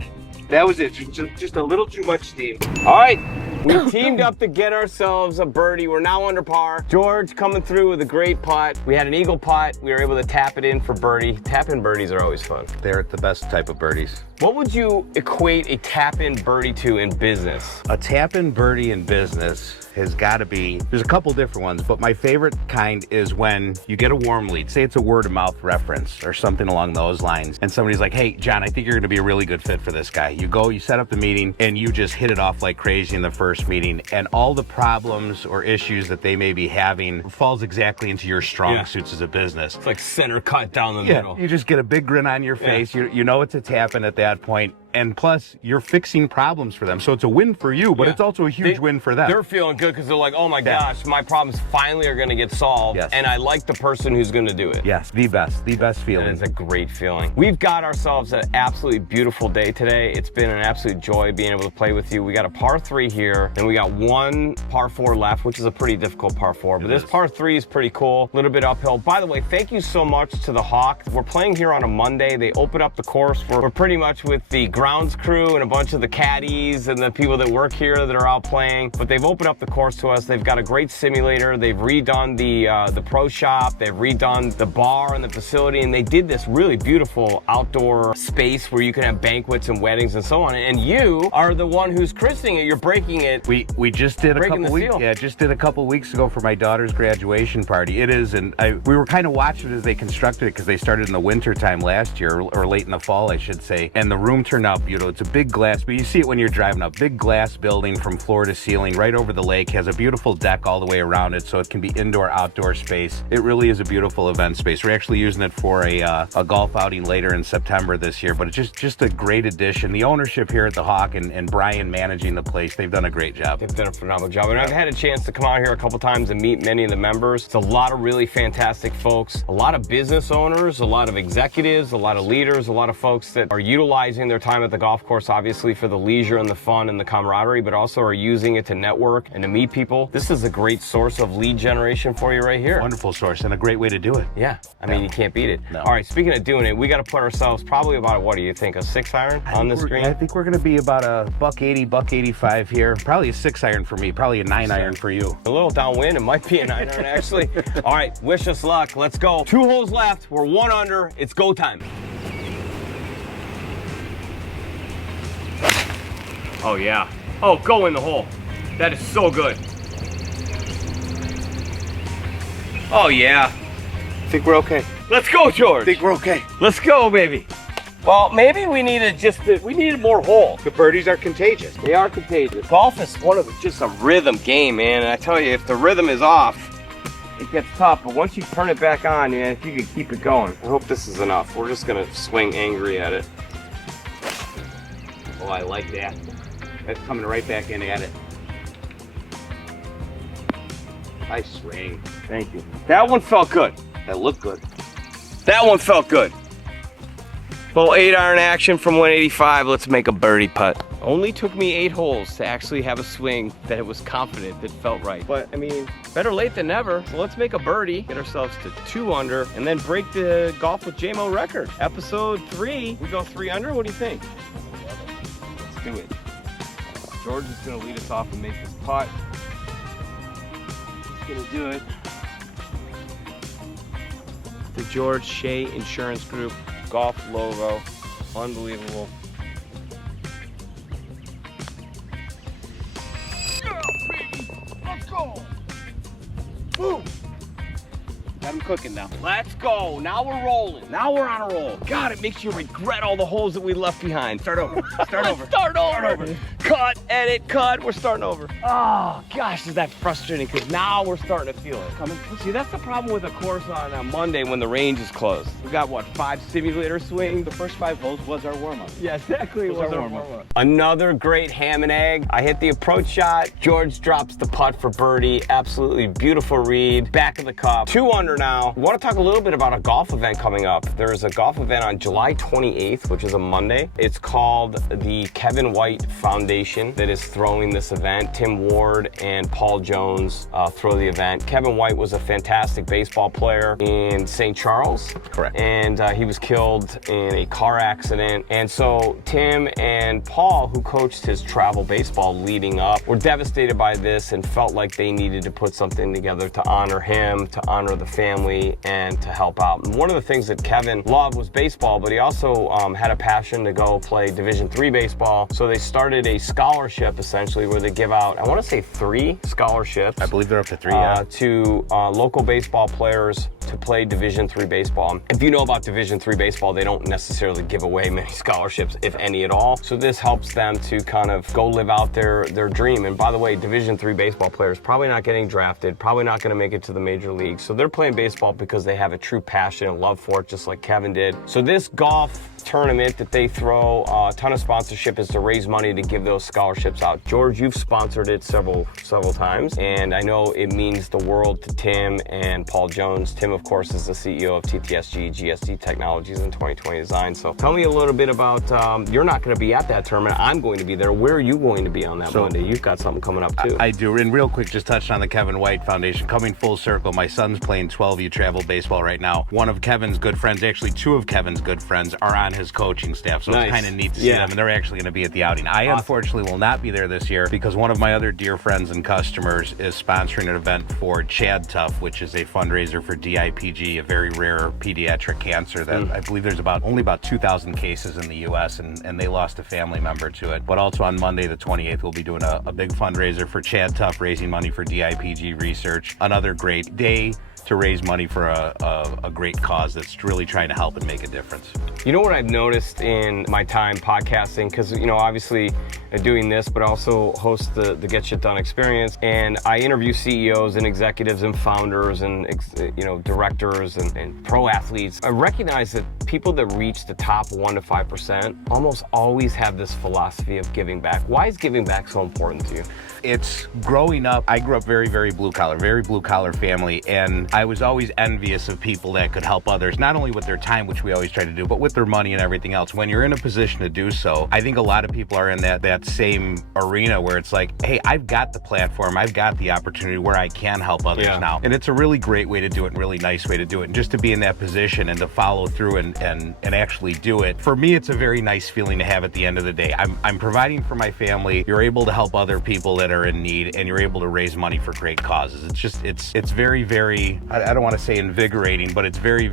That was it. Just a little too much steam. All right. We teamed up to get ourselves a birdie. We're now under par. George coming through with a great putt. We had an eagle putt. We were able to tap it in for birdie. Tap in birdies are always fun. They're the best type of birdies. What would you equate a tap-in birdie to in business? A tap-in birdie in business has got to be, there's a couple different ones, but my favorite kind is when you get a warm lead, say it's a word-of-mouth reference or something along those lines, and somebody's like, hey, John, I think you're going to be a really good fit for this guy. You go, you set up the meeting, and you just hit it off like crazy in the first meeting, and all the problems or issues that they may be having falls exactly into your strong suits as a business. It's like center cut down the middle. You just get a big grin on your face. You know it's a tap-in at that point. And plus, you're fixing problems for them. So it's a win for you, but it's also a huge win for them. They're feeling good because they're like, oh my gosh, my problems finally are going to get solved. Yes. And I like the person who's going to do it. Yes, the best feeling. It's a great feeling. We've got ourselves an absolutely beautiful day today. It's been an absolute joy being able to play with you. We got a par 3 here, and we got one par 4 left, which is a pretty difficult par 4. But this par 3 is pretty cool, a little bit uphill. By the way, thank you so much to the Hawk. We're playing here on a Monday. They open up the course. We're pretty much with the grounds crew and a bunch of the caddies and the people that work here that are out playing, but they've opened up the course to us. They've got a great simulator. They've redone the pro shop. They've redone the bar and the facility, and they did this really beautiful outdoor space where you can have banquets and weddings and so on. And you are the one who's christening it. You're breaking it. We just did a couple weeks. Yeah, just did a couple weeks ago for my daughter's graduation party. It is, and we were kind of watching it as they constructed it because they started in the winter time last year, or late in the fall, I should say. And the room turned out beautiful. It's a big glass, but you see it when you're driving up. Big glass building from floor to ceiling, right over the lake. Has a beautiful deck all the way around it, so it can be indoor, outdoor space. It really is a beautiful event space. We're actually using it for a golf outing later in September this year, but it's just a great addition. The ownership here at the Hawk and Brian managing the place, they've done a great job. They've done a phenomenal job, and I've had a chance to come out here a couple times and meet many of the members. It's a lot of really fantastic folks, a lot of business owners, a lot of executives, a lot of leaders, a lot of folks that are utilizing their time at the golf course, obviously for the leisure and the fun and the camaraderie, but also are using it to network and to meet people. This is a great source of lead generation for you right here. Wonderful source and a great way to do it. Yeah, I mean, you can't beat it. No. All right, speaking of doing it, we got to put ourselves probably about, what do you think, a 6-iron on this green? I think we're going to be about a $180, $185 here. Probably a 6-iron for me, probably a 9-iron for you. A little downwind, it might be a 9-iron actually. All right, wish us luck. Let's go. 2 holes left. We're 1 under. It's go time. Oh yeah. Oh, go in the hole. That is so good. Oh yeah. I think we're okay. Let's go, George. I think we're okay. Let's go, baby. Well, maybe we needed more holes. The birdies are contagious. They are contagious. Golf is just a rhythm game, man. And I tell you, if the rhythm is off, it gets tough. But once you turn it back on, man, if you can keep it going. I hope this is enough. We're just gonna swing angry at it. Oh, I like that. That's coming right back in at it. Nice swing. Thank you. That one felt good. That looked good. That one felt good. Little 8-iron action from 185. Let's make a birdie putt. Only took me 8 holes to actually have a swing that it was confident, that felt right. But I mean, better late than never. So let's make a birdie, get ourselves to 2 under, and then break the Golf with JMO record. Episode 3, we go 3 under. What do you think? Let's do it. George is gonna lead us off and make this putt. He's gonna do it. The George Shea Insurance Group golf logo, unbelievable. Yeah, baby, let's go. Boom. Got him cooking now. Let's go. Now we're rolling. Now we're on a roll. God, it makes you regret all the holes that we left behind. Start over. Start over. Start over. Cut, edit, cut. We're starting over. Oh, gosh, is that frustrating, because now we're starting to feel it coming. See, that's the problem with a course on a Monday when the range is closed. We got, what, 5 simulator swings? The first 5 holes was our warm-up. Yeah, exactly. Was our warm-up. Another great ham and egg. I hit the approach shot. George drops the putt for birdie. Absolutely beautiful read. Back of the cup. 2 under now. I want to talk a little bit about a golf event coming up. There's a golf event on July 28th, which is a Monday. It's called the Kevin White Foundation that is throwing this event. Tim Ward and Paul Jones throw the event. Kevin White was a fantastic baseball player in St. Charles. Correct. And he was killed in a car accident. And so Tim and Paul, who coached his travel baseball leading up, were devastated by this and felt like they needed to put something together to honor him, to honor the family, family and to help out. And one of the things that Kevin loved was baseball, but he also had a passion to go play Division III baseball. So they started a scholarship essentially where they give out, I want to say 3 scholarships. I believe they're up to 3, yeah. To local baseball players to play Division III baseball. If you know about Division III baseball, they don't necessarily give away many scholarships, if any at all. So this helps them to kind of go live out their dream. And by the way, Division III baseball players probably not getting drafted, probably not going to make it to the major leagues. So they're playing baseball because they have a true passion and love for it, just like Kevin did. So this golf tournament that they throw a ton of sponsorship is to raise money to give those scholarships out. George, you've sponsored it several times, and I know it means the world to Tim and Paul Jones. Tim, of course, is the CEO of TTSG GSD Technologies and 2020 Design. So tell me a little bit about, you're not going to be at that tournament. I'm going to be there. Where are you going to be on that Monday? You've got something coming up too. I do. And real quick, just touched on the Kevin White Foundation. Coming full circle, my son's playing 12U travel baseball right now. One of Kevin's good friends, actually 2 of Kevin's good friends, are on his coaching staff. So nice. It's kind of neat to see them, and they're actually going to be at the outing. I unfortunately will not be there this year because one of my other dear friends and customers is sponsoring an event for Chad Tough, which is a fundraiser for DIPG, a very rare pediatric cancer that I believe there's only about 2,000 cases in the U.S., and they lost a family member to it. But also on Monday the 28th, we'll be doing a big fundraiser for Chad Tough, raising money for DIPG research. Another great day to raise money for a great cause that's really trying to help and make a difference. You know what I've noticed in my time podcasting, because, you know, obviously doing this, but also host the Get Shit Done experience, and I interview CEOs and executives and founders and, you know, directors and pro athletes. I recognize that people that reach the top 1 to 5% almost always have this philosophy of giving back. Why is giving back so important to you? It's growing up. I grew up very blue collar family, and I was always envious of people that could help others, not only with their time, which we always try to do, but with their money and everything else. When you're in a position to do so, I think a lot of people are in that same arena where it's like, hey, I've got the platform, I've got the opportunity where I can help others now. And it's a really great way to do it, and really nice way to do it. And just to be in that position and to follow through and actually do it, for me, it's a very nice feeling to have at the end of the day. I'm providing for my family. You're able to help other people that are in need, and you're able to raise money for great causes. It's very, I don't want to say invigorating, but it's very,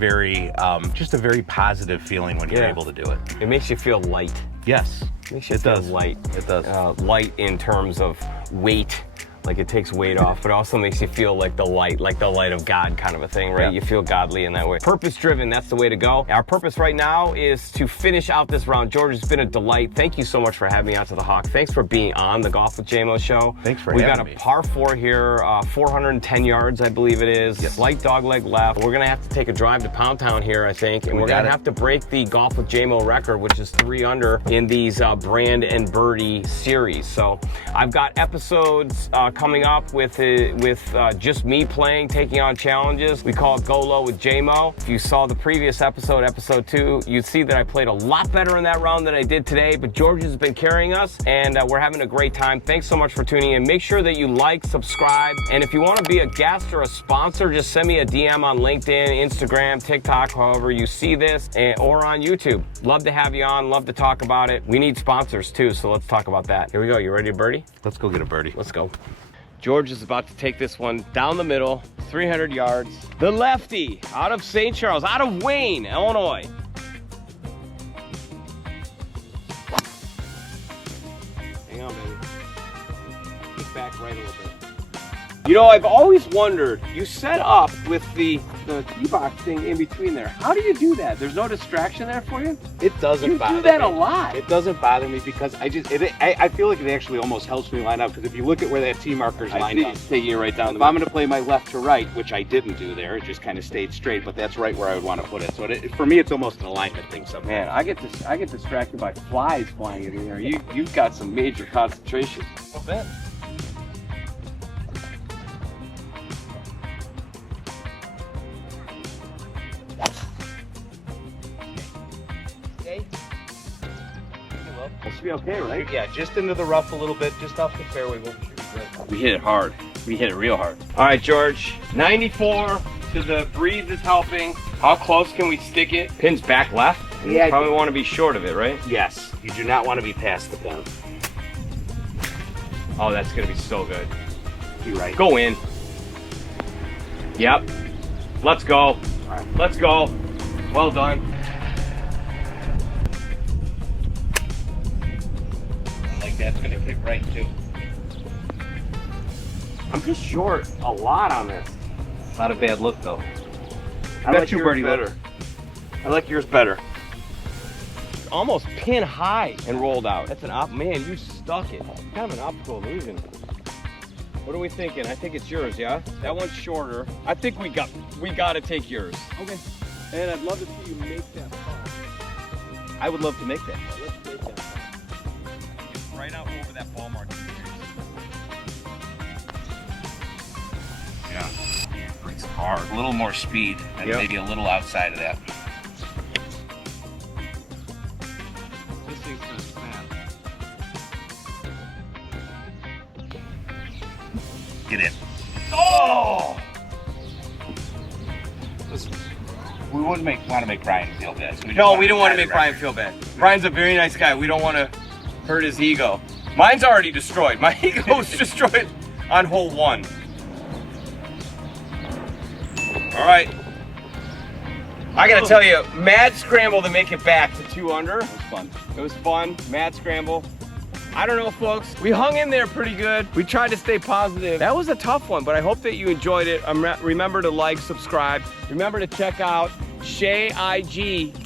just a very positive feeling when you're able to do it. It makes you feel light. Yes, It makes you feel light. It does. Light in terms of weight. Like it takes weight off, but also makes you feel like the light of God kind of a thing, right? You feel godly in that way. Purpose driven, that's the way to go. Our purpose right now is to finish out this round. George, it's been a delight. Thank you so much for having me out to the Hawk. Thanks for being on the Golf with JMO Show. Thanks for having me. We've got a par 4 here, 410 yards, I believe it is. Yes. Slight dogleg left. We're gonna have to take a drive to Pound Town here, I think, and we're gonna have to break the Golf with JMO record, which is 3 under in these Brand and Birdie series. So I've got episodes coming up with just me playing, taking on challenges. We call it Go Low with JMO. If you saw the previous episode, episode 2, you'd see that I played a lot better in that round than I did today, but George has been carrying us, and we're having a great time. Thanks so much for tuning in. Make sure that you like, subscribe, and if you want to be a guest or a sponsor, just send me a DM on LinkedIn, Instagram, TikTok, however you see this, or on YouTube. Love to have you on, love to talk about it. We need sponsors too, so let's talk about that. Here we go. You ready to birdie? Let's go get a birdie. Let's go. George is about to take this one down the middle, 300 yards. The lefty out of St. Charles, out of Wayne, Illinois. Hang on, baby. Kick back right a little bit. You know, I've always wondered, you set up with the tee box thing in between there. How do you do that? There's no distraction there for you? It doesn't bother me. You do that a lot. It doesn't bother me because I feel like it actually almost helps me line up, because if you look at where that tee marker's lined up, it's taking you right down if I'm going to play my left to right, which I didn't do there, it just kind of stayed straight, but that's right where I would want to put it. So for me, it's almost an alignment thing sometimes. Man, I get distracted by flies flying in here. You've got some major concentration. A bit. That should be okay, right? Yeah, just into the rough a little bit, just off the fairway. We'll be good. We hit it hard. We hit it real hard. All right, George. 94 to the breeze is helping. How close can we stick it? Pin's back left. Yeah. You probably want to be short of it, right? Yes, you do not want to be past the pin. Oh, that's going to be so good. You're right. Go in. Yep. Let's go. Let's go. Well done. Like that's gonna kick right too. I'm just short a lot on this. Not a bad look though. I Bet like you yours birdie better. I like yours better. Almost pin high and rolled out. That's an man, you stuck it. Kind of an optical illusion. What are we thinking? I think it's yours, yeah? That one's shorter. I think we gotta take yours. Okay. And I'd love to see you make that putt. I would love to make that. Let's make that putt. It's right out over that ball mark. Yeah. Brings hard. A little more speed and maybe a little outside of that. This thing's gonna snap. Get in. Oh! We wouldn't want to make Brian feel bad. So No, we don't want to make Brian feel bad. Brian's a very nice guy. We don't want to hurt his ego. Mine's already destroyed. My ego's destroyed on hole 1. All right. I gotta tell you, mad scramble to make it back to 2 under. It was fun. It was fun. Mad scramble. I don't know, folks. We hung in there pretty good. We tried to stay positive. That was a tough one, but I hope that you enjoyed it. Remember to like, subscribe. Remember to check out SheaIG.com.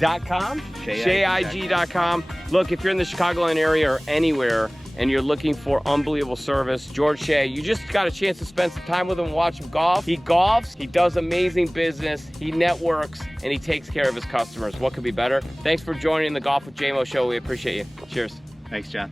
SheaIG.com. Look, if you're in the Chicagoland area or anywhere and you're looking for unbelievable service, George Shea, you just got a chance to spend some time with him and watch him golf. He golfs, he does amazing business, he networks, and he takes care of his customers. What could be better? Thanks for joining the Golf with JMO Show. We appreciate you. Cheers. Thanks, John.